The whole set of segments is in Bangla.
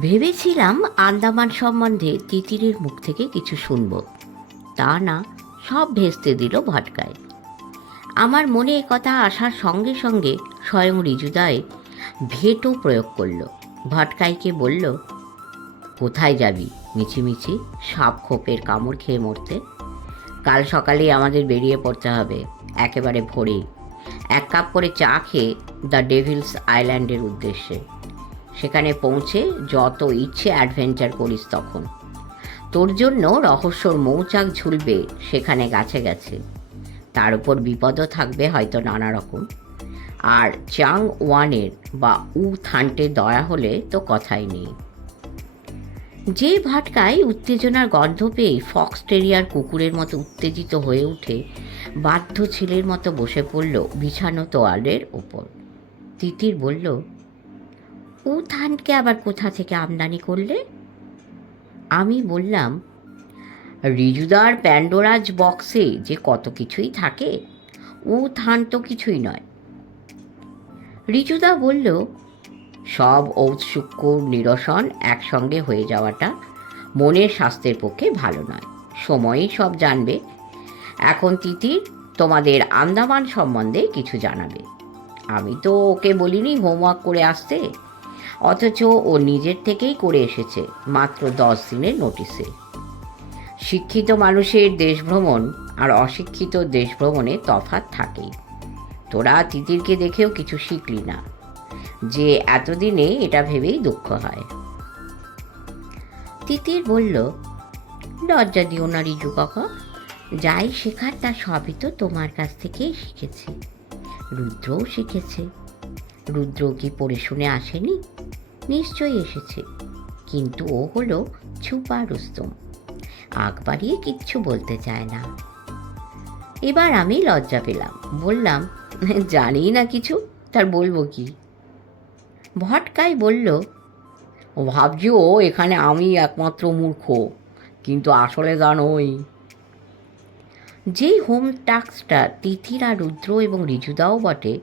ভেবেছিলাম আন্দামান সম্বন্ধে তিতিরের মুখ থেকে কিছু শুনব। তা না, সব ভেস্তে দিল ভটকায়। আমার মনে কথা আসার সঙ্গে সঙ্গে স্বয়ং রিজুদায় ভেটো প্রয়োগ করল। ভটকাইকে বলল, কোথায় যাবি মিছিমিছি সাপ খোপের কামড় খেয়ে মরতে? কাল সকালেই আমাদের বেরিয়ে পড়তে হবে, একেবারে ভোরে। এক কাপ করে চা খেয়ে দ্য ডেভিলস আইল্যান্ডের উদ্দেশ্যে। সেখানে পৌঁছে যত ইচ্ছে অ্যাডভেঞ্চার করিস তখন। তোর জন্য রহস্যর মৌচাক ঝুলবে সেখানে গাছে গেছে। তার উপর বিপদও থাকবে হয়তো নানা রকম। আর চাং ওয়ানের বা উ থানটে দয়া হলে তো কথাই নেই। যে ভাটকায় উত্তেজনার গন্ধ পেয়ে ফক্স টেরিয়ার কুকুরের মতো উত্তেজিত হয়ে উঠে বাধ্য ছেলের মতো বসে পড়ল বিছানো তোয়ালের ওপর তিতির বলল ও ধানকে আবার কোথা থেকে আমদানি করলে? আমি বললাম, রিজুদার প্যান্ডোরাজ বক্সে যে কত কিছুই থাকে ও থান তো কিছুই নয়। রিজুদা বলল, সব ঔৎসুক্য নিরসন একসঙ্গে হয়ে যাওয়াটা মনের স্বাস্থ্যের পক্ষে ভালো নয়। সময়ই সব জানবে। এখন তিতির তোমাদের আন্দামান সম্বন্ধে কিছু জানাবে। আমি তো ওকে বলিনি হোমওয়ার্ক করে আসতে। অথচ ও নিজের থেকেই করে এসেছে মাত্র দশ দিনের নোটিসে শিক্ষিত মানুষের দেশভ্রমণ আর অশিক্ষিত দেশভ্রমণে তফাৎ থাকেই। তোরা তিতিরকে দেখেও কিছু শিখলি না। যে এতদিনে এটা ভেবেই দুঃখ হয়। তিতির বলল, লজ্জা দিও না রিজু কাকা। যাই শেখার তা সবই তো তোমার কাছ থেকেই শিখেছি। রুদ্রও শিখেছে। রুদ্র কি পড়ে শুনে আসেনি? নিশ্চয়ই এসেছে। কিন্তু ও হলো ছুপা রুস্তম। আগ বাড়িয়ে কিচ্ছু বলতে চায় না। এবার আমি লজ্জা পেলাম। বললাম জানি না কিছু, তার বলব কি? ভটকাই বলল ও ভাবছি ও এখানে আমি একমাত্র মূর্খ, কিন্তু আসলে জানোই। যেই হোম টাস্কটা তিথিরা, রুদ্র এবং রিজুদাও বটে,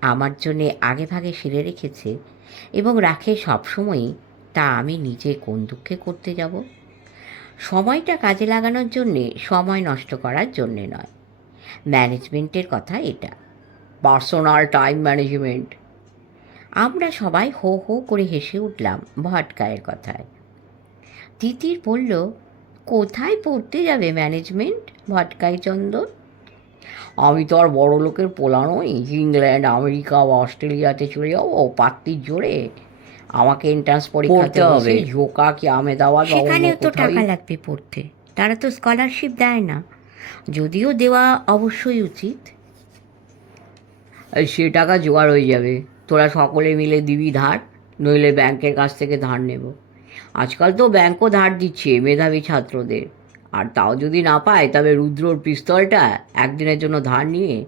আমার জন্যে আগে ভাগে সেরে রেখেছে এবং রাখে সবসময়ই তা আমি নিজে কোন দুঃখে করতে যাব? সময়টা কাজে লাগানোর জন্যে, সময় নষ্ট করার জন্যে নয়। ম্যানেজমেন্টের কথা এটা। Personal time management. আমরা সবাই হো হো করে হেসে উঠলাম ভটকায়ের কথায়। তিতির বলল, কোথায় পড়তে যাবে ম্যানেজমেন্ট ভটকাই চন্দন? আমি তো আর বড় লোকের পোলা নই। ইংল্যান্ড আমেরিকা বা অস্ট্রেলিয়াতে চলে যাব পাত্তির জোরে। আমাকে এন্ট্রান্স পরীক্ষাতে হবে। ঝোকা কি আমেদাবাদ সেখানেও তো টাকা লাগবে পড়তে। তারা তো স্কলারশিপ দেয় না। যদিও দেওয়া অবশ্যই উচিত। সে টাকা জোগাড় হয়ে যাবে। তোরা সকলে মিলে দিবি ধার নইলে ব্যাংকের কাছ থেকে ধার নেব। আজকাল তো ব্যাংকও ধার দিচ্ছে মেধাবী ছাত্রদের। আর তাও যদি না পায়, তবে রুদ্রর পিস্তলটা একদিনের জন্য ধার নিয়ে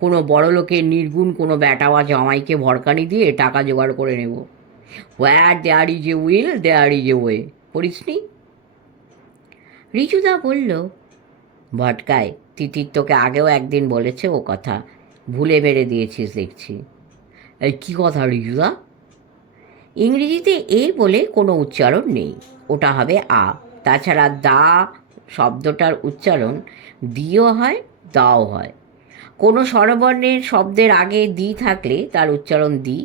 কোনো বড় লোকের নির্গুণ কোনো ব্যাটা বা জামাইকে ভরকানি দিয়ে টাকা জোগাড় করে নেব। Where there is a will there is a way পড়িসনি রিজুদা বলল, ভটকায়, তিতির তোকে আগেও একদিন বলেছে ও কথা। ভুলে মেরে দিয়েছিস, দেখছি। এই কী কথা রিজুদা? ইংরেজিতে এই বলে কোনো উচ্চারণ নেই। ওটা হবে আ। তাছাড়া দা শব্দটার উচ্চারণ দিও হয়, দাও হয়। কোনো স্বরবর্ণের শব্দের আগে দি থাকলে তার উচ্চারণ দি,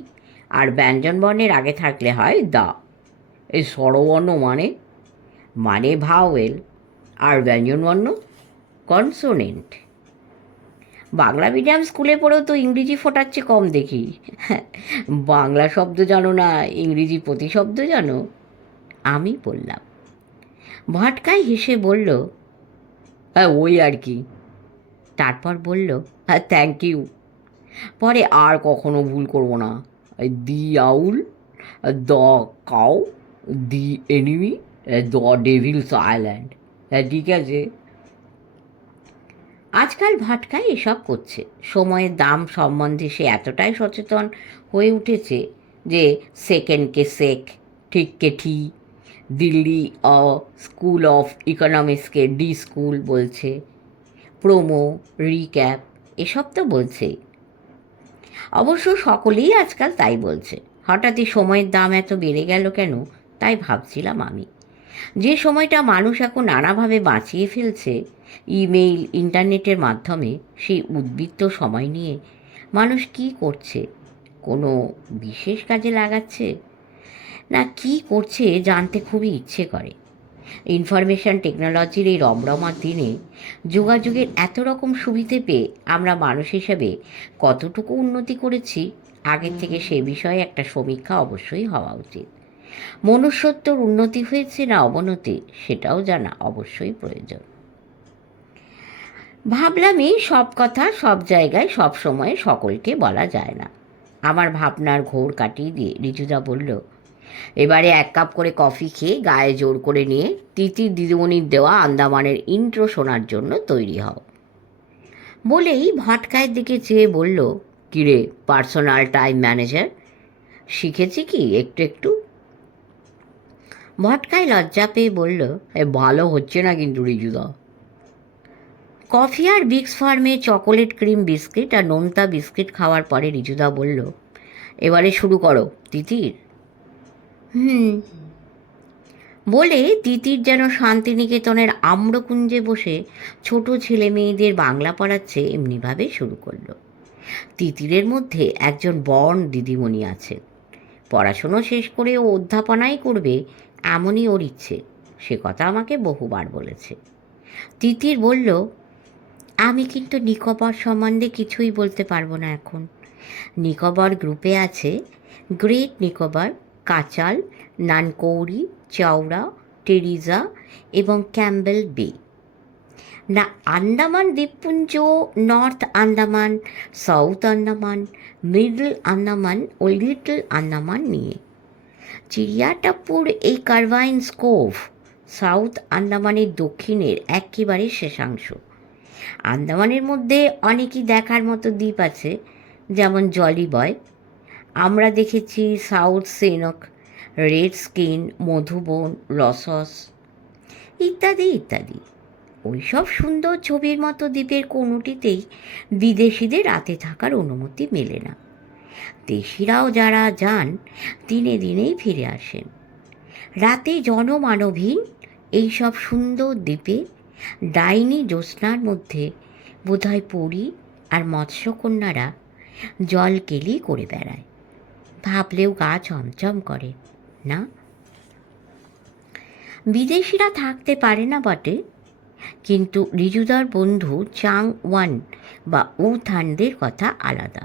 আর ব্যঞ্জনবর্ণের আগে থাকলে হয় দা। এই স্বরবর্ণ মানে মানে ভাওয়েল, আর ব্যঞ্জনবর্ণ কনসোনেন্ট। বাংলা মিডিয়াম স্কুলে পড়েও তো ইংরেজি ফোটাচ্ছে কম দেখি। বাংলা শব্দ জানো না, ইংরেজি প্রতিশব্দ জানো, আমি বললাম। ভটকাই হেসে বলল হ্যাঁ ওই আর কি। তারপর বলল হ্যাঁ থ্যাংক ইউ পরে আর কখনো ভুল করব না। The owl the cow, the enemy the Devil's Island. হ্যাঁ ঠিক আছে। আজকাল ভটকায় এসব করছে। সময়ের দাম সম্বন্ধে সে এতটাই সচেতন হয়ে উঠেছে যে সেকেন্ডকে সেক, ঠিককে ঠি দিল্লি স্কুল অফ ইকোনমিক্সকে ডি স্কুল বলছে, প্রোমো, রিক্যাপ, এসব তো বলছেই। অবশ্য সকলেই আজকাল তাই বলছে। হঠাৎই সময়ের দাম এত বেড়ে গেল কেন? তাই ভাবছিলাম আমি। যে সময়টা মানুষ এখন নানাভাবে বাঁচিয়ে ফেলছে, ইমেইল, ইন্টারনেটের মাধ্যমে, সেই উদ্বৃত্ত সময় নিয়ে মানুষ কি করছে? কোনো বিশেষ কাজে লাগাচ্ছে? না কি করছে জানতে খুবই ইচ্ছে করে। ইনফরমেশন টেকনোলজির এই রমরমার দিনে যোগাযোগের এত রকম সুবিধে পেয়ে আমরা মানুষ হিসেবে কতটুকু উন্নতি করেছি, আগের থেকে সে বিষয়ে একটা সমীক্ষা অবশ্যই হওয়া উচিত। মনুষ্যত্বর উন্নতি হয়েছে না অবনতি, সেটাও জানা অবশ্যই প্রয়োজন। ভাবলামই সব কথা সব জায়গায় সব সময়ে সকলকে বলা যায় না। আমার ভাবনার ঘোর কাটিয়ে দিয়ে রিজুদা বলল এবারে এক কাপ করে কফি খেয়ে গায়ে জোর করে নিয়ে তিতির দিদিমণির দেওয়া আন্দামানের ইন্ট্রো শোনার জন্য তৈরি হও। বলেই ভটকায়ের দিকে চেয়ে বলল, কিরে, পার্সোনাল টাইম ম্যানেজার, শিখেছি কি একটু একটু? ভটকায় লজ্জা পেয়ে বলল, এ, ভালো হচ্ছে না কিন্তু রিজুদা কফি আর বিক্স ফার্মে চকোলেট ক্রিম বিস্কিট আর নোনতা বিস্কিট খাওয়ার পরে রিজুদা বলল, এবারে শুরু করো, তিতির। হুম। বলে তিতির যেন শান্তিনিকেতনের আম্রকুঞ্জে বসে ছোট ছেলে মেয়েদের বাংলা পড়াচ্ছে এমনিভাবে শুরু করল। তিতিরের মধ্যে একজন বর্ণ দিদিমণি আছেন পড়াশুনো শেষ করে ও অধ্যাপনাই করবে এমনই ওর ইচ্ছে। সে কথা আমাকে বহুবার বলেছে। তিতির বলল, আমি কিন্তু নিকোবর সম্বন্ধে কিছুই বলতে পারব না এখন। নিকোবর গ্রুপে আছে, গ্রেট নিকোবর কাচাল, নানকৌড়ি, চাওড়া, টেরিজা এবং ক্যাম্বেল বে। না, আন্দামান, দ্বীপপুঞ্জ, north Andaman, south Andaman, middle Andaman ও লিটল আন্দামান নিয়ে। চিড়িয়াটাপুর এই কারভাইন স্কোভ সাউথ আন্দামানের দক্ষিণের একেবারে শেষাংশ। আন্দামানের মধ্যে অনেকই দেখার মতো দ্বীপ আছে, যেমন জলি বয় আমরা দেখেছি South Cinque, Red Skin, Madhuban, Ross, ইত্যাদি ইত্যাদি। ওইসব সুন্দর ছবির মতো দ্বীপের কোনোটিতেই বিদেশিদের রাতে থাকার অনুমতি মেলে না। দেশিরাও যারা যান, দিনে দিনেই ফিরে আসেন। রাতে জনমানবহীন এইসব সুন্দর দ্বীপে ডাইনি জ্যোৎস্নার মধ্যে বোধহয় পরী আর মৎস্যকন্যারা জল কেলি করে বেড়ায়। ভাবলেও গা চমচম করে। না? বিদেশিরা থাকতে পারে না বটে। কিন্তু রিজুদার বন্ধু চাং ওয়ান বা উ থানদের কথা আলাদা।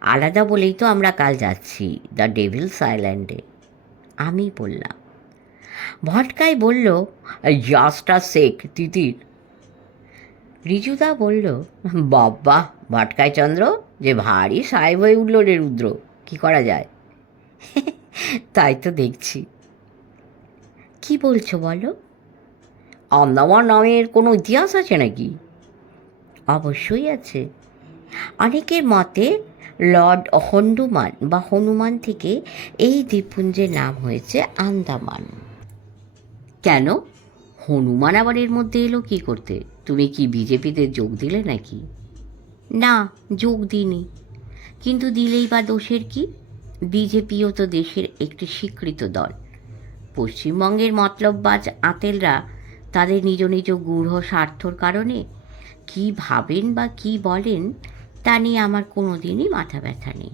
আলাদা বলেই তো আমরা কাল যাচ্ছি, দ্য ডেভিলস আইল্যান্ডে। আমি বললাম। ভটকাই বলল, জাস্টা শেখ তিতির। রিজুদা বলল, বাবা ভটকাই চন্দ্র যে ভারী সাহেব হয়ে উঠল রে রুদ্র, কি করা যায়? তাই তো দেখছি। কি বলছো বলো? আন্দামান নামের কোনো ইতিহাস আছে নাকি? অবশ্যই আছে। অনেকের মতে লর্ড হন্ডুমান বা হনুমান থেকে এই দ্বীপপুঞ্জের নাম হয়েছে আন্দামান। কেন? হনুমান আবার এর মধ্যে এলো কি করতে? তুমি কি বিজেপিতে যোগ দিলে নাকি? না, যোগ দিইনি। কিন্তু দিলেই বা দোষের কি? বিজেপিও তো দেশের একটি স্বীকৃত দল। পশ্চিমবঙ্গের মতলববাজ আতেলরা তাদের নিজ নিজ গূঢ় স্বার্থর কারণে কি ভাবেন বা কি বলেন, তা নিয়ে আমার কোনো দিনই মাথা ব্যথা নেই।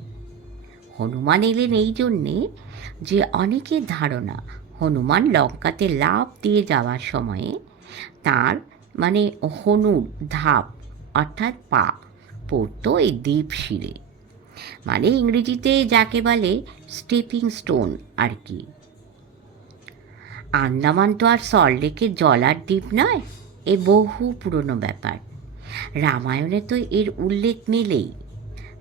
হনুমান এলেন এই জন্যে যে অনেকের ধারণা হনুমান লঙ্কাতে লাভ দিয়ে যাওয়ার সময়ে তার মানে হনুর ধাপ অর্থাৎ পা পড়তো এই দ্বীপ শিরে। মানে ইংরেজিতে যাকে বলে স্টেপিং স্টোন আর কি। আন্দামান তো আর সল্টলেকের জলার দ্বীপ নয়, এ বহু পুরনো ব্যাপার। রামায়ণে তো এর উল্লেখ মেলেই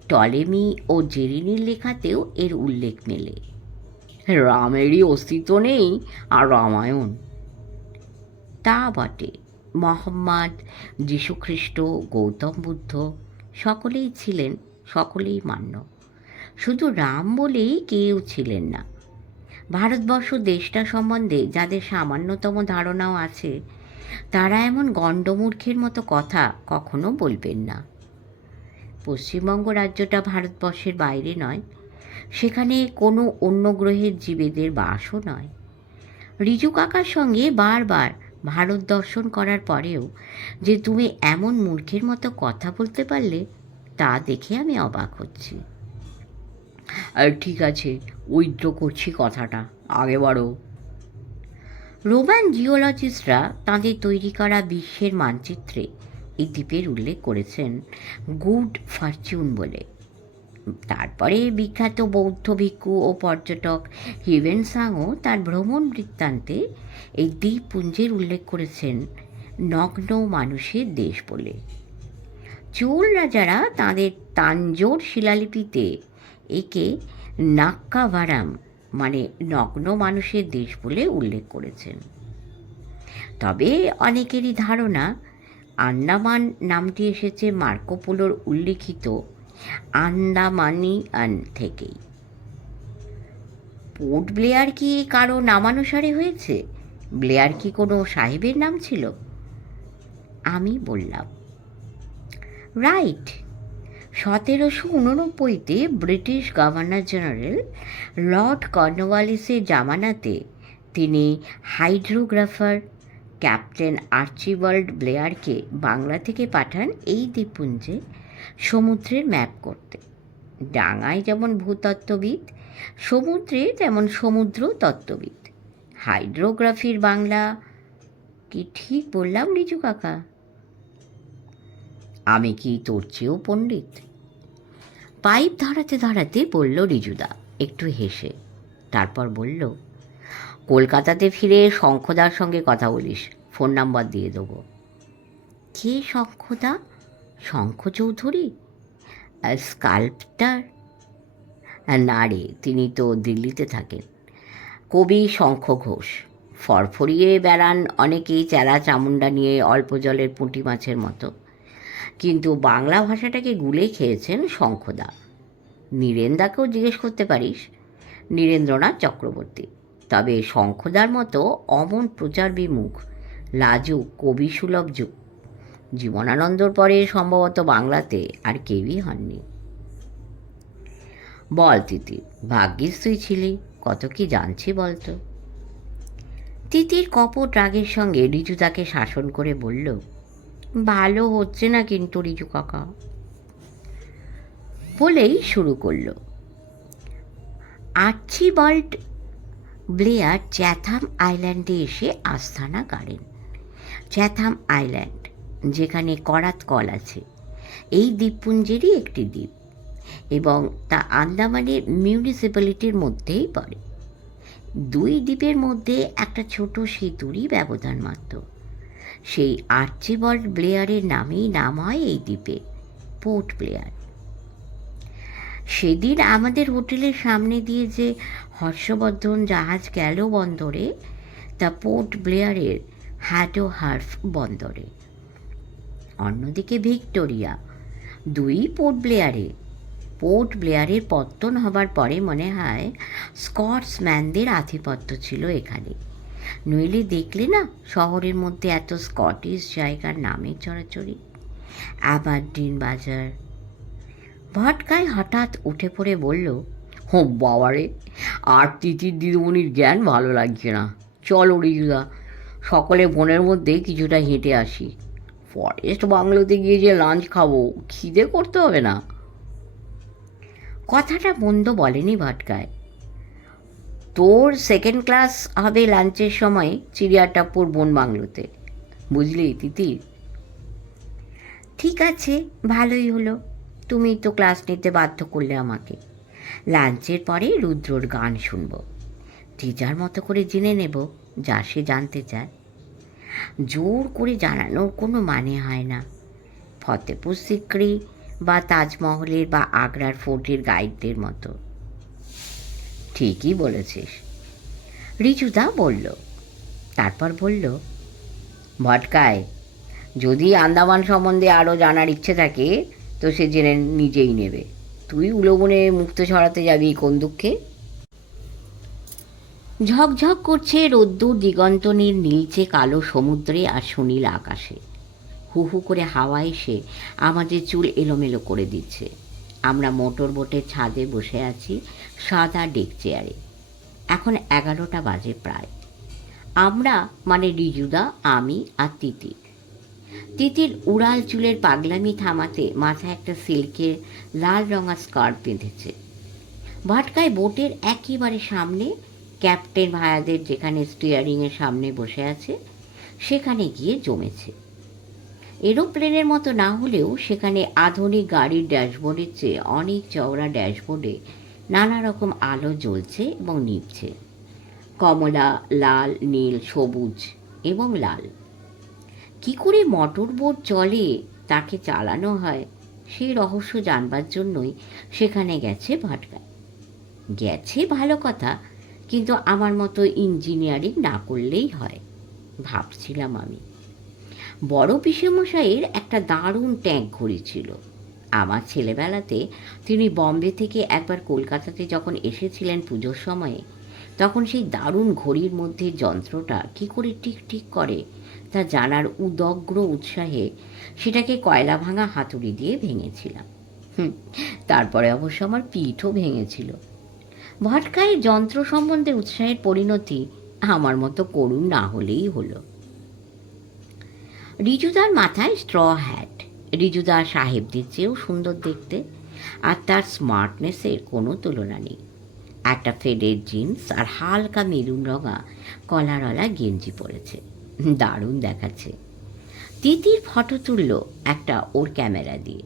টলেমি ও জেরিনির লেখাতেও এর উল্লেখ মেলে। রামেরই অস্তিত্ব নেই আর রামায়ণ। তা বটে, মোহাম্মদ যীশুখ্রিস্ট গৌতম বুদ্ধ সকলেই ছিলেন, সকলেই মান্য। শুধু রাম বলেই কেউ ছিলেন না। ভারতবর্ষ দেশটা সম্বন্ধে যাদের সামান্যতম ধারণাও আছে, তারা এমন গণ্ডমূর্খের মতো কথা কখনো বলবেন না। পশ্চিমবঙ্গ রাজ্যটা ভারতবর্ষের বাইরে নয়, সেখানে কোনো অন্য গ্রহের জীবেদের বাসও নয়। রিজু কাকার সঙ্গে বারবার ভারত দর্শন করার পরেও যে তুমি এমন মূর্খের মতো কথা বলতে পারলে, তা দেখে আমি অবাক হচ্ছি। আর ঠিক আছে উইথড্র করছি কথাটা, আগে বাড়ো রোমান জিওলজিস্টরা তাঁদের তৈরি করা বিশ্বের মানচিত্রে এই দ্বীপের উল্লেখ করেছেন, গুড ফরচুন বলে। তারপরে বিখ্যাত বৌদ্ধ ভিক্ষু ও পর্যটক হিভেন সাংও তার ভ্রমণ বৃত্তান্তে এই দ্বীপপুঞ্জের উল্লেখ করেছেন, নগ্ন মানুষের দেশ বলে। চোল রাজারা তাঁদের তাঞ্জোর শিলালিপিতে একে নাক্কাভারাম মানে নগ্ন মানুষের দেশ বলে উল্লেখ করেছেন। তবে অনেকেরই ধারণা, আন্দামান নামটি এসেছে মার্কোপোলোর উল্লিখিত আন্দামানিয়ান থেকেই। পোর্ট ব্লেয়ার কি কারও নামানুসারে হয়েছে? ব্লেয়ার কি কোনো সাহেবের নাম ছিল? আমি বললাম, রাইট। সতেরোশো উননব্বইতে ব্রিটিশ গভর্নর জেনারেল লর্ড কর্নওয়ালিসের জামানাতে তিনি হাইড্রোগ্রাফার ক্যাপ্টেন আর্চিবাল্ড ব্লেয়ারকে বাংলা থেকে পাঠান এই দ্বীপপুঞ্জে। সমুদ্রের ম্যাপ করতে। ডাঙায় যেমন ভূতত্ত্ববিদ, সমুদ্রে তেমন সমুদ্র তত্ত্ববিদ। হাইড্রোগ্রাফির বাংলা কি ঠিক বললাম রিজু কাকা? আমি কি তোর চেয়েও পণ্ডিত? পাইপ ধরাতে ধরাতে বলল রিজুদা, একটু হেসে। তারপর বলল, কলকাতাতে ফিরে শঙ্খদার সঙ্গে কথা বলিস, ফোন নাম্বার দিয়ে দেবো। কে শঙ্খদা? শঙ্খ চৌধুরী স্কাল্পটার না রে তিনি তো দিল্লিতে থাকেন। কবি শঙ্খ ঘোষ। ফরফরিয়ে বেড়ান অনেকেই চেলা চামুন্ডা নিয়ে অল্প জলের পুঁটি মাছের মতো। কিন্তু বাংলা ভাষাটাকে গুলে খেয়েছেন শঙ্খদা। নীরেন্দাকেও জিজ্ঞেস করতে পারিস? নীরেন্দ্রনাথ চক্রবর্তী। তবে শঙ্খদার মতো অমন প্রচার বিমুখ লাজুক কবি সুলভ যুগ। জীবনানন্দর পরে সম্ভবত বাংলাতে আর কেউই হননি। বল তিতির ভাগ্যিস তুই ছিলি, কত কি জানছি বলতো? তিতির কপট রাগের সঙ্গে রিজু তাকে শাসন করে বলল, ভালো হচ্ছে না কিন্তু রিজু কাকা। বলেই শুরু করল আর্চিবাল্ড ব্লেয়ার চ্যাথাম আইল্যান্ডে এসে আস্থানা গাড়েন চ্যাথাম আইল্যান্ড যেখানে করাত কল আছে। এই দ্বীপপুঞ্জেরই একটি দ্বীপ এবং তা আন্দামানের মিউনিসিপ্যালিটির মধ্যেই পড়ে। দুই দ্বীপের মধ্যে একটা ছোট সেতুরই ব্যবধান মাত্র। সেই আর্চিবল্ড ব্লেয়ারের নামেই নাম হয় এই দ্বীপে, পোর্ট ব্লেয়ার। সেদিন আমাদের হোটেলের সামনে দিয়ে যে হর্ষবর্ধন জাহাজ গেল বন্দরে, তা পোর্ট ব্লেয়ারের হ্যাডো হার্ফ বন্দরে। অন্যদিকে ভিক্টোরিয়া। দুই পোর্ট ব্লেয়ারে। পোর্ট ব্লেয়ারের পত্তন হবার পরে মনে হয় স্কটসম্যানদের আধিপত্য ছিল এখানে। নইলে দেখলে না শহরের মধ্যে এত স্কটিশ জায়গার নামে চড়াচড়ি। অ্যাবারডিন বাজার। ভটকায় হঠাৎ উঠে পড়ে বলল হো বাবারে, আর তিতির দিদিমণির জ্ঞান ভালো লাগছে না। চলো রিজুদা, সকলে বনের মধ্যে কিছুটা হেঁটে আসি। ফরেস্ট বাংলোতে গিয়ে যে লাঞ্চ খাব, খিদে করতে হবে না। কথাটা মন্দ বলেনি ভাটকায়। তোর সেকেন্ড ক্লাস হবে লাঞ্চের সময় চিড়িয়াটাপুর বন বাংলোতে। বুঝলি তিতির ঠিক আছে, ভালোই হলো। তুমি তো ক্লাস নিতে বাধ্য করলে আমাকে। লাঞ্চের পরে রুদ্রর গান শুনব। টিচার মতো করে জেনে নেব, যা সে জানতে চায়। জোর করে জানানোর কোনো মানে হয় না। ফতেপুর সিক্রি বা তাজমহলের বা আগ্রার ফোর্টের গাইডদের মতো। ঠিকই বলেছিস। রিচুদা বলল। তারপর বলল, ভটকায়, যদি আন্দামান সম্বন্ধে আরও জানার ইচ্ছে থাকে, তো সে জেনে নিজেই নেবে। তুই উলোবনে মুক্ত ছড়াতে যাবি কোন দুঃখে? ঝকঝক করছে রোদ্দুর দিগন্তনীর নীলচে কালো সমুদ্রে আর সুনীল আকাশে। হু হু করে হাওয়া এসে আমাদের চুল এলোমেলো করে দিচ্ছে। আমরা মোটর বোটের ছাদে বসে আছি সাদা ডেক চেয়ারে। এখন এগারোটা বাজে প্রায়। আমরা মানে রিজুদা, আমি আর তিতি। তিতির উড়াল চুলের পাগলামি থামাতে মাথায় একটা সিল্কের লাল রঙা স্কার্ফ বেঁধেছে। ভাটকায় বোটের একেবারে সামনে ক্যাপ্টেন ভায়াদের যেখানে স্টিয়ারিংয়ের সামনে বসে আছে, সেখানে গিয়ে জমেছে। এরোপ্লেনের মতো না হলেও সেখানে আধুনিক গাড়ির ড্যাশবোর্ডের চেয়ে অনেক চওড়া ড্যাশবোর্ডে নানা রকম আলো জ্বলছে এবং নিভছে। কমলা, লাল, নীল, সবুজ এবং লাল। কি করে মোটর বোট চলে, তাকে চালানো হয় সেই রহস্য জানবার জন্যই সেখানে গেছে ভাটকা। গেছে ভালো কথা কিন্তু আমার মতো ইঞ্জিনিয়ারিং না করলেই হয়, ভাবছিলাম আমি। বড় পিসেমশাইয়ের একটা দারুণ ট্যাঙ্ক ঘড়ি ছিল। আমার ছেলেবেলাতে তিনি বম্বে থেকে একবার কলকাতাতে যখন এসেছিলেন পুজোর সময়ে, তখন সেই দারুণ ঘড়ির মধ্যে যন্ত্রটা কি করে টিক টিক করে তা জানার উদগ্র উৎসাহে সেটাকে কয়লা ভাঙা হাতুড়ি দিয়ে ভেঙেছিলাম। তারপরে অবশ্য আমার পিঠও ভেঙেছিল। ভটকায় যন্ত্র সম্বন্ধে উৎসাহের পরিণতি আমার মতো করুণ না হলেই হলো। রিজুদার মাথায় স্ট্র হ্যাট রিজুদা সাহেবদের চেয়েও সুন্দর দেখতে, আর তার স্মার্টনেসের কোনো তুলনা নেই। একটা ফেডের জিন্স আর হালকা মেরুন রঙা কলারওয়ালা গেঞ্জি পরেছে। দারুণ দেখাচ্ছে। তিতির ফটো তুলল একটা ওর ক্যামেরা দিয়ে।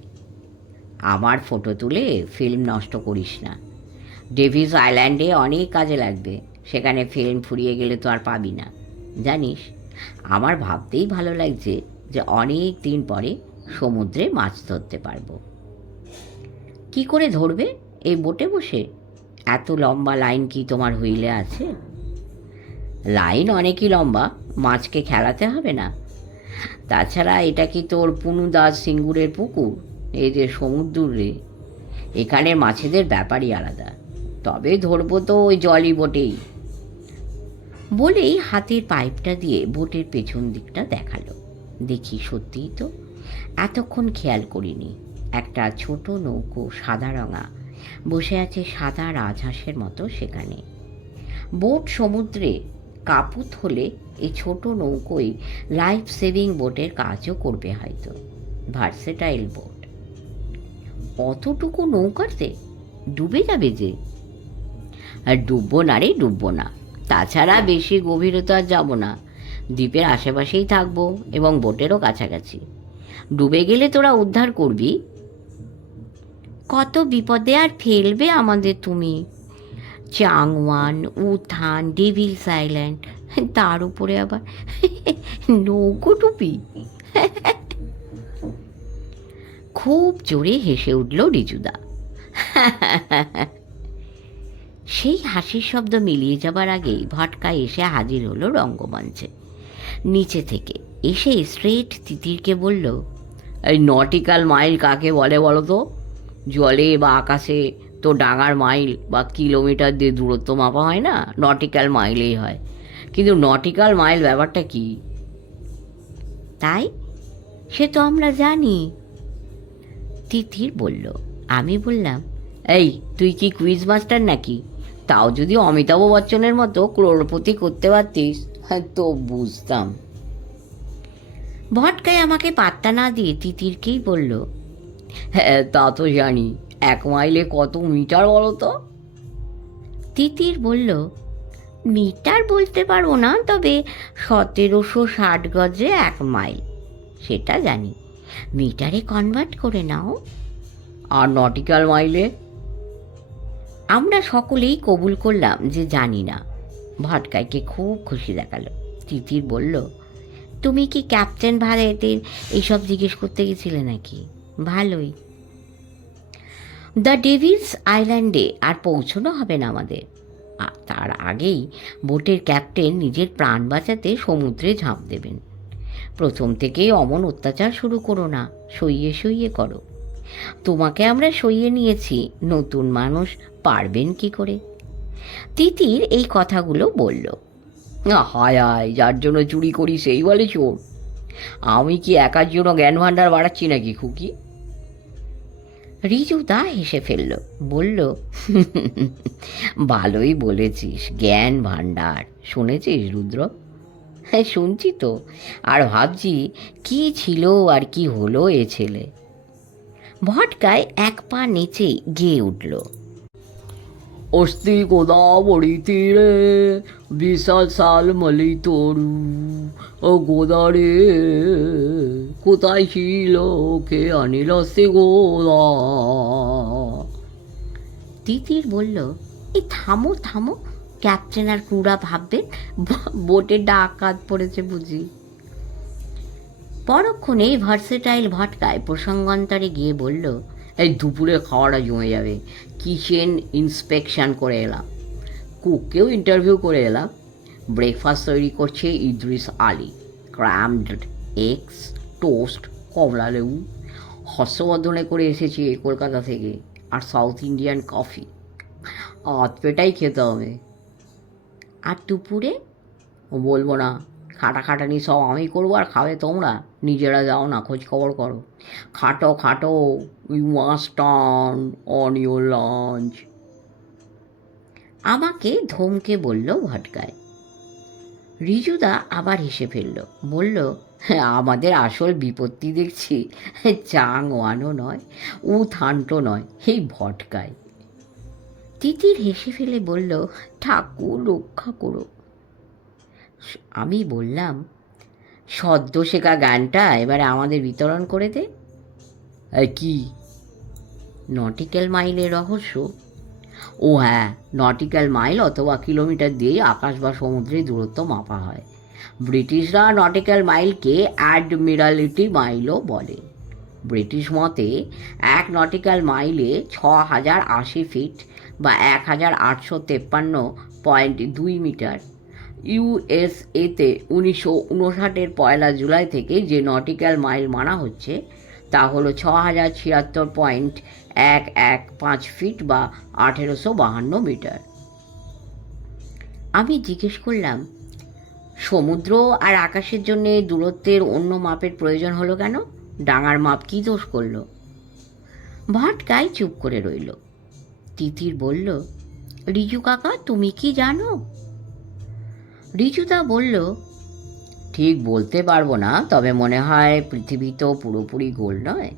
আমার ফটো তুলে ফিল্ম নষ্ট করিস না। ডেভিস আইল্যান্ডে অনেক কাজে লাগবে। সেখানে ফিল্ম ফুরিয়ে গেলে তো আর পাবি না। জানিস, আমার ভাবতেই ভালো লাগছে যে অনেক দিন পরে সমুদ্রে মাছ ধরতে পারব। কি করে ধরবে এই বোটে বসে? এত লম্বা লাইন কি তোমার হুইলে আছে? লাইন অনেকই লম্বা, মাছকে খেলাতে হবে না। তাছাড়া এটা কি তোর পুনুদাস সিঙ্গুরের পুকুর? এই যে সমুদ্র রে। এখানে মাছেদের ব্যাপারই আলাদা। তবে ধরবো তো ওই জলই বোটেই। বলেই হাতের পাইপটা দিয়ে বোটের পেছন দিকটা দেখাল। দেখি সত্যিই তো, এতক্ষণ খেয়াল করিনি, একটা ছোট নৌকো সাদা রঙা, বসে আছে সাদা রাজহাঁসের মতো সেখানে। বোট সমুদ্রে কাপুত হলে এই ছোট নৌকোই লাইফ সেভিং বোটের কাজও করবে হয়তো, ভার্সেটাইল বোট। অতটুকু নৌকাতে ডুবে যাবে যে? আর ডুববো না রে, ডুববো না। তাছাড়া বেশি গভীরতা আর যাব না। দ্বীপের আশেপাশেই থাকব এবং বোটেরও কাছাকাছি। ডুবে গেলে তোরা উদ্ধার করবি। কত বিপদে আর ফেলবে আমাদের তুমি। চাংওয়ান, উথান, ডেভিলস আইল্যান্ড, তার উপরে আবার নৌকো টুপি খুব জোরে হেসে উঠল রিজুদা। সেই হাসির শব্দ মিলিয়ে যাবার আগেই ভটকা এসে হাজির হলো রঙ্গমঞ্চে। নিচে থেকে এসে স্ট্রেট তিতিরকে বলল, এই নটিক্যাল মাইল কাকে বলে বলো তো? জলে বা আকাশে তো ডাঙার মাইল বা কিলোমিটার দিয়ে দূরত্ব মাপা হয় না? নটিক্যাল মাইলেই হয়। কিন্তু নটিক্যাল মাইল ব্যাপারটা কি? তাই? সে তো আমরা জানি। তিতির বলল। আমি বললাম, এই, তুই কি কুইজ মাস্টার নাকি? তাও যদি অমিতাভ বচ্চনের মতো ক্রোড়পতি করতে পারতিস হ্যাঁ, তো বুঝতাম। ভটকায় আমাকে পাত্তা না দিয়ে তিতিরকেই বলল? হ্যাঁ তা তো জানি। এক মাইলে কত মিটার বলো তো? তিতির বলল মিটার বলতে পারব না তবে সতেরোশো ষাট গজে এক মাইল। সেটা জানি। মিটারে কনভার্ট করে নাও। আর নটিক্যাল মাইলে আমরা সকলেই কবুল করলাম যে জানি না। ভটকাইকে খুব খুশি দেখাল। তিতির বলল, তুমি কি ক্যাপ্টেন ভারতের এইসব জিজ্ঞেস করতে গেছিলে নাকি? ভালোই। দ্য ডেভিলস আইল্যান্ডে আর পৌঁছানো হবে না আমাদের। তার আগেই বোটের ক্যাপ্টেন নিজের প্রাণ বাঁচাতে সমুদ্রে ঝাঁপ দেবেন। প্রথম থেকেই অমন অত্যাচার শুরু করো না, সইয়ে সইয়ে করো। তোমাকে আমরা সইয়ে নিয়েছি, নতুন মানুষ পারবেন কি করে? তিতির এই কথাগুলো বলল। হায় হায়, যার জন্য চুরি করি সেই বলে চোর। আমি কি একার জন্য জ্ঞান ভাণ্ডার বাড়াচ্ছি নাকি, খুকি? রিজু দা হেসে ফেলল, বলল, ভালোই বলেছিস, জ্ঞান ভাণ্ডার। শুনেছিস, রুদ্র? হ্যাঁ শুনছি তো। আর ভাবছি, কি ছিল আর কি হলো এ ছেলে? ভটকায় এক পা নিচে গিয়ে উঠল। অস্তি গোদাবরী তীরে বিশাল শাল মলি তরু ও গোদারে কোথায় ছিল কে আনিল সে গোদা? তিতির বলল এই থামো থামো ক্যাপ্টেন আর ক্রুরা ভাববেন বোটে ডাকাত পড়েছে বুঝি। পরক্ষণে ভার্সেটাইল ভটকায় প্রসঙ্গান্তরে গিয়ে বলল, এই দুপুরে খাওয়াটা জমে যাবে। কিচেন ইন্সপেকশন করে এলাম। কুককেও ইন্টারভিউ করে এলাম। ব্রেকফাস্ট তৈরি করছে Idris Ali. Scrambled eggs, toast, কমলা লেবু। হর্ষবর্ধনে করে এসেছি কলকাতা থেকে। আর সাউথ ইন্ডিয়ান কফি। আধপেটাই খেতে হবে। আর দুপুরে? বলব না। খাটাখাটানি সব আমি করব আর খাবে তোমরা। নিজেরা যাও না খোঁজ খবর করো। খাটো খাটো you must turn on your launch আমাকে ধমকে বলল ভটকায়। রিজুদা আবার হেসে ফেলল বলল হ্যাঁ, আমাদের আসল বিপত্তি দেখছি চাং ওয়ানও নয় উ থানটো নয় এই ভটকায়। তিতির হেসে ফেলে বলল ঠাকুর রক্ষা করো। আমি বললাম সদ্য শেখা গানটা এবারে আমাদের বিতরণ করে দে। কি? নটিক্যাল মাইলের রহস্য? ও হ্যাঁ নটিক্যাল মাইল অথবা কিলোমিটার দিয়ে আকাশ বা সমুদ্রের দূরত্ব মাপা হয়। ব্রিটিশরা নটিক্যাল মাইলকে অ্যাডমিরালিটি মাইলও বলে। ব্রিটিশ মতে, এক নটিক্যাল মাইলে ছ হাজার আশি ফিট বা এক হাজার আটশো তেপ্পান্ন পয়েন্ট দুই মিটার ইউএসএতে উনিশশো উনষাটের পয়লা জুলাই থেকে যে নটিক্যাল মাইল মানা হচ্ছে, তা হলো ছ হাজার ছিয়াত্তর পয়েন্ট এক এক পাঁচ ফিট বা আঠেরোশো বাহান্ন মিটার। আমি জিজ্ঞেস করলাম, সমুদ্র আর আকাশের জন্য দূরত্বের অন্য মাপের প্রয়োজন হলো কেন? ডাঙার মাপ কি দোষ করল? ভটকায় চুপ করে রইল। তিতির বলল, রিজু কাকা, তুমি কি জানো? রিজুদা বলল, ঠিক বলতে পারব না, তবে মনে হয় পৃথিবী তো পুরোপুরি গোল নয়।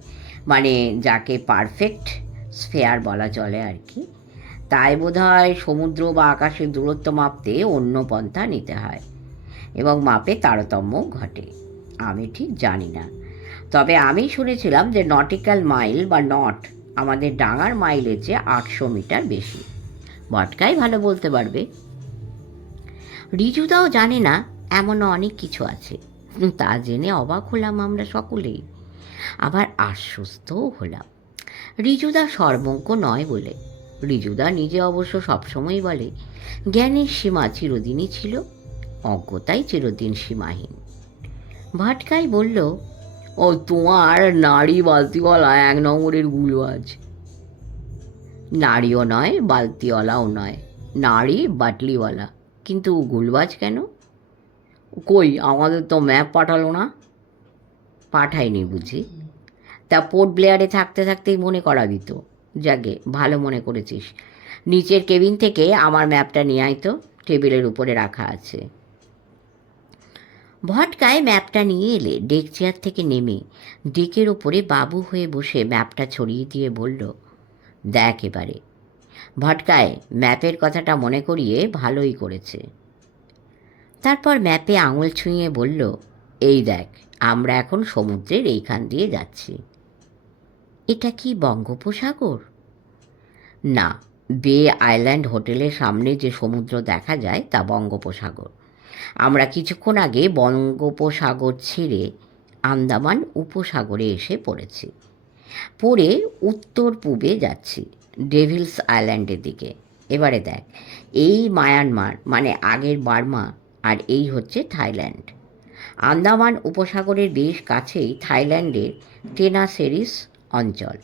মানে যাকে পারফেক্ট স্ফেয়ার বলা চলে আর কি। তাই বোধ হয় সমুদ্র বা আকাশের দূরত্ব মাপতে অন্য পন্থা নিতে হয় এবং মাপে তারতম্য ঘটে। আমি ঠিক জানি না। তবে আমি শুনেছিলাম যে নটিক্যাল মাইল বা নট আমাদের ডাঙার মাইলের চেয়ে আটশো মিটার বেশি। বটকাই ভালো বলতে পারবে। রিজুদাও জানে না এমন অনেক কিছু আছে। তা জেনে অবাক হলাম আমরা সকলেই। আবার আশ্বস্তও হলাম। রিজুদা সর্বজ্ঞ নয় বলে। রিজুদা নিজে অবশ্য সবসময় বলে, জ্ঞানের সীমা চিরদিনই ছিল, অজ্ঞতাই চিরদিন সীমাহীন। ভাটকাই বলল, ও তোমার নারী বালতিওয়ালা এক নম্বরের গুলবাজ নারীও নয়, বালতিওয়ালাও নয়, নারী বাটলিওয়ালা। কিন্তু গুলবাজ কেন? কই, আমাদের তো ম্যাপ পাঠালো না। পাঠায়নি বুঝি তা পোর্ট ব্লেয়ারে থাকতে থাকতেই মনে করাবি তো যাকে, ভালো মনে করেছিস। নিচের কেবিন থেকে আমার ম্যাপটা নিয়ে আয় তো, টেবিলের উপরে রাখা আছে। ভটকায় ম্যাপটা নিয়ে এলে ডেক চেয়ার থেকে নেমে ডেকের ওপরে বাবু হয়ে বসে ম্যাপটা ছড়িয়ে দিয়ে বলল, দেখ এবারে ভটকায় ম্যাপের কথাটা মনে করিয়ে ভালোই করেছে। তারপর ম্যাপে আঙুল ছুঁয়ে বলল, এই দেখ, আমরা এখন সমুদ্রের এইখান দিয়ে যাচ্ছি। এটা কি বঙ্গোপসাগর? না, বে আইল্যান্ড হোটেলের সামনে যে সমুদ্র দেখা যায় তা বঙ্গোপসাগর। আমরা কিছুক্ষণ আগে বঙ্গোপসাগর ছেড়ে আন্দামান উপসাগরে এসে পড়েছি। পরে উত্তর পূবে যাচ্ছি। ডেভিলস আইল্যান্ডের দিকে। এবারে দেখ, এই মায়ানমার মানে আগের বার্মা, আর এই হচ্ছে থাইল্যান্ড। আন্দামান উপসাগরের বেশ কাছেই থাইল্যান্ডের টেনাসেরিস অঞ্চল।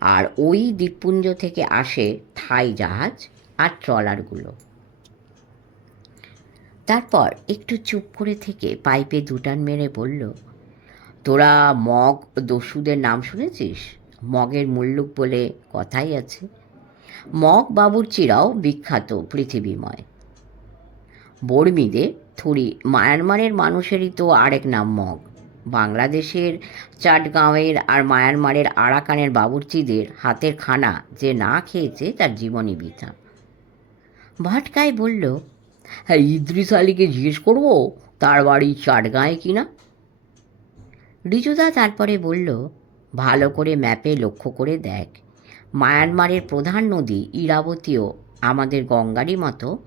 আর ওই দ্বীপপুঞ্জ থেকে আসে থাই জাহাজ আর ট্রলারগুলো। তারপর একটু চুপ করে থেকে পাইপে দুটান মেরে বলল, তোরা মগ দস্যুদের নাম শুনেছিস? মগের মুল্লুক বলে কথাই আছে। মগ বাবুর্চিরাও বিখ্যাত পৃথিবীময়। বর্মীদের থুরি মায়ানমারের মানুষেরই তো আরেক নাম মগ। বাংলাদেশের চাটগাঁওয়ের আর মায়ানমারের আরাকানের বাবুর্চিদের হাতের খানা যে না খেয়েছে তার জীবনই বৃথা। ভাটকায় বলল হ্যাঁ ইদ্রিস আলীকে জিজ্ঞেস করব, তার বাড়ি চাটগাঁয়ে কিনা? রিজুদা তারপরে বলল ভালো করে ম্যাপে লক্ষ্য করে দেখ। মায়ানমারের প্রধান নদী ইরাবতীও আমাদের গঙ্গারই মতো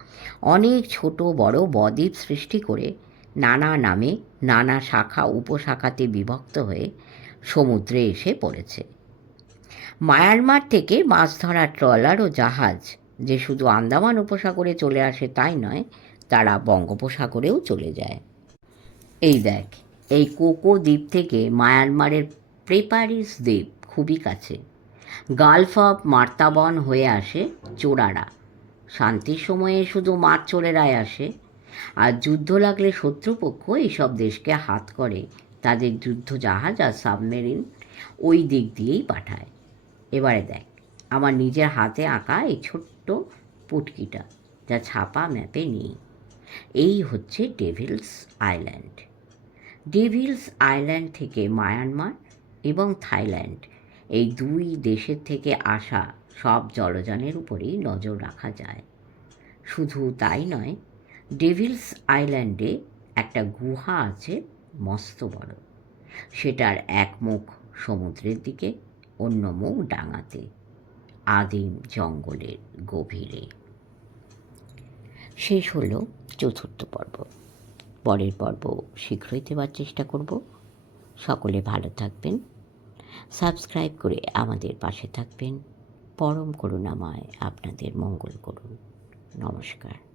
অনেক ছোট বড় বদ্বীপ সৃষ্টি করে নানা নামে নানা শাখা উপশাখাতে বিভক্ত হয়ে সমুদ্রে এসে পড়েছে। মায়ানমার থেকে মাছ ধরার ট্রলার ও জাহাজ যে শুধু আন্দামান উপসাগরে চলে আসে তাই নয়, তারা বঙ্গোপসাগরেও চলে যায়। এই দেখ, এই কোকো দ্বীপ থেকে মায়ানমারের প্রেপারিস দ্বীপ খুবই কাছে। গালফ অফ মার্তাবন হয়ে আসে চোরারা। শান্তির সময়ে শুধু মাঠ চোরেরাই আসে। আর যুদ্ধ লাগলে শত্রুপক্ষ এইসব দেশকে হাত করে, তাদের যুদ্ধ জাহাজ আর সাবমেরিন ওই দিক দিয়েই পাঠায়। এবারে দেখ, আমার নিজের হাতে আঁকা এই ছোট্ট পুটকিটা যা ছাপা ম্যাপে নেই। এই হচ্ছে ডেভিলস আইল্যান্ড। ডেভিলস আইল্যান্ড থেকে মায়ানমার এবং থাইল্যান্ড। এই দুই দেশের থেকে আসা সব জলযানের উপরেই নজর রাখা যায়। শুধু তাই নয়, ডেভিলস আইল্যান্ডে একটা গুহা আছে মস্ত বড়। সেটার এক মুখ সমুদ্রের দিকে, অন্য মুখ ডাঙাতে, আদিম জঙ্গলের গভীরে। শেষ হলো চতুর্থ পর্ব। পরের পর্ব শীঘ্রই দেওয়ার চেষ্টা করব। সকলে ভালো থাকবেন। সাবস্ক্রাইব করে আমাদের পাশে থাকবেন। পরম করুণাময় আপনাদের মঙ্গল করুন। নমস্কার।